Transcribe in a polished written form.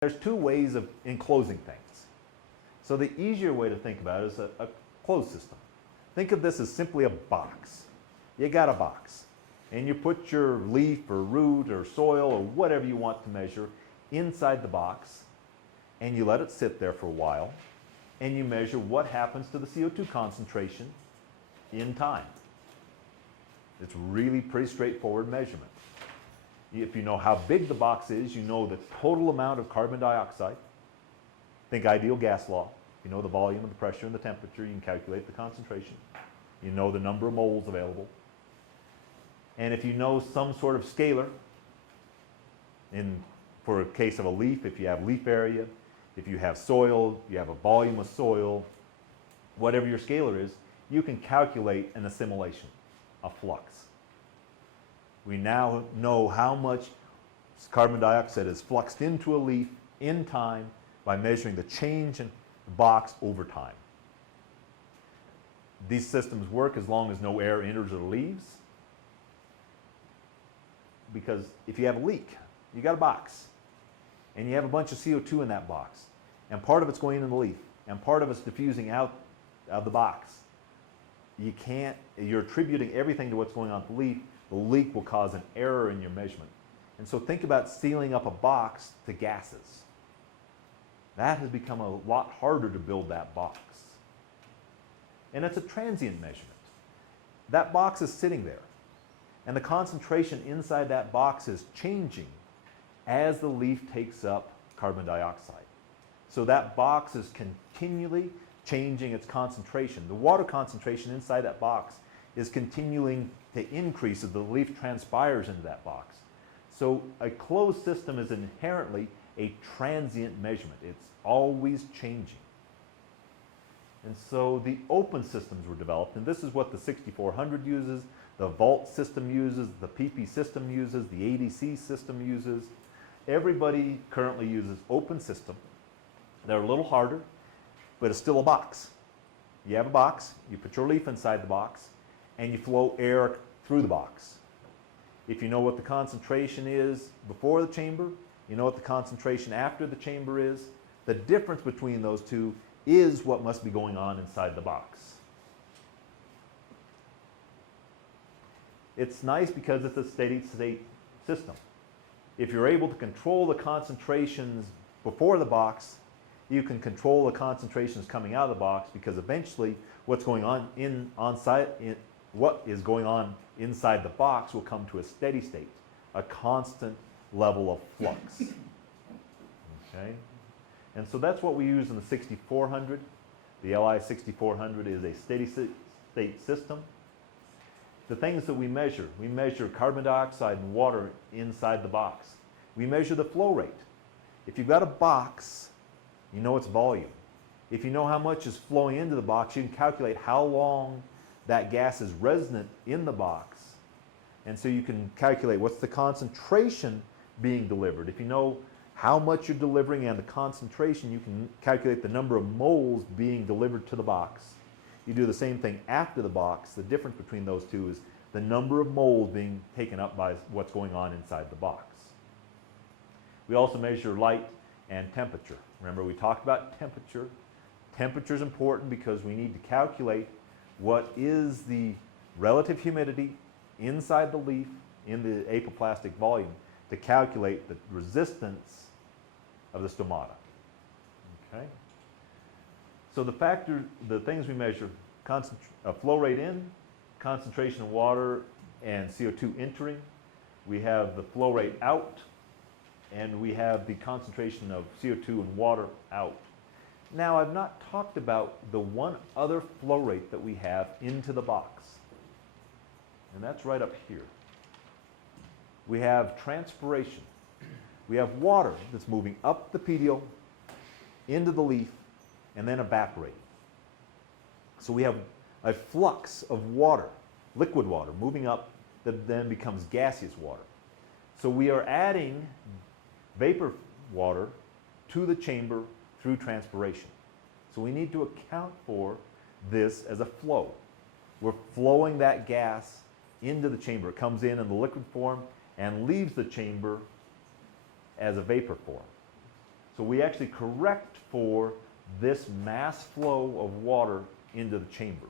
There's two ways of enclosing things. So the easier way to think about it is a closed system. Think of this as simply a box. You got a box, and you put your leaf or root or soil or whatever you want to measure inside the box, and you let it sit there for a while, and you measure what happens to the CO2 concentration in time. It's really pretty straightforward measurement. If you know how big the box is, you know the total amount of carbon dioxide. Think ideal gas law. You know the volume and the pressure and the temperature. You can calculate the concentration. You know the number of moles available. And if you know some sort of scalar, for a case of a leaf, if you have leaf area, if you have soil, you have a volume of soil, whatever your scalar is, you can calculate an assimilation, a flux. We now know how much carbon dioxide is fluxed into a leaf in time by measuring the change in the box over time. These systems work as long as no air enters or leaves, because if you have a leak, you got a box, and you have a bunch of CO2 in that box, and part of it's going in the leaf, and part of it's diffusing out of the box. You're attributing everything to what's going on with the leaf. The leak will cause an error in your measurement. And so think about sealing up a box to gases. That has become a lot harder to build that box. And it's a transient measurement. That box is sitting there, and the concentration inside that box is changing as the leaf takes up carbon dioxide. So that box is continually changing its concentration. The water concentration inside that box is continuing to increase as the leaf transpires into that box. So a closed system is inherently a transient measurement. It's always changing. And so the open systems were developed, and this is what the 6400 uses, the Vault system uses, the PP system uses, the ADC system uses. Everybody currently uses open system. They're a little harder, but it's still a box. You have a box, you put your leaf inside the box, and you flow air through the box. If you know what the concentration is before the chamber, you know what the concentration after the chamber is. The difference between those two is what must be going on inside the box. It's nice because it's a steady state system. If you're able to control the concentrations before the box, you can control the concentrations coming out of the box, because eventually what's going on what is going on inside the box will come to a steady state, a constant level of flux. Okay? And so that's what we use in the 6400. The LI 6400 is a steady state system. The things that we measure carbon dioxide and water inside the box. We measure the flow rate. If you've got a box, you know its volume. If you know how much is flowing into the box, you can calculate how long that gas is resident in the box. And so you can calculate what's the concentration being delivered. If you know how much you're delivering and the concentration, you can calculate the number of moles being delivered to the box. You do the same thing after the box. The difference between those two is the number of moles being taken up by what's going on inside the box. We also measure light and temperature. Remember, we talked about temperature. Temperature is important because we need to calculate what is the relative humidity inside the leaf in the apoplastic volume to calculate the resistance of the stomata. Okay? So the things we measure, flow rate in, concentration of water and CO2 entering. We have the flow rate out, and we have the concentration of CO2 and water out. Now, I've not talked about the one other flow rate that we have into the box, and that's right up here. We have transpiration. We have water that's moving up the petiole into the leaf and then evaporating. So we have a flux of water, liquid water, moving up that then becomes gaseous water. So we are adding vapor water to the chamber through transpiration. So we need to account for this as a flow. We're flowing that gas into the chamber. It comes in the liquid form and leaves the chamber as a vapor form. So we actually correct for this mass flow of water into the chamber.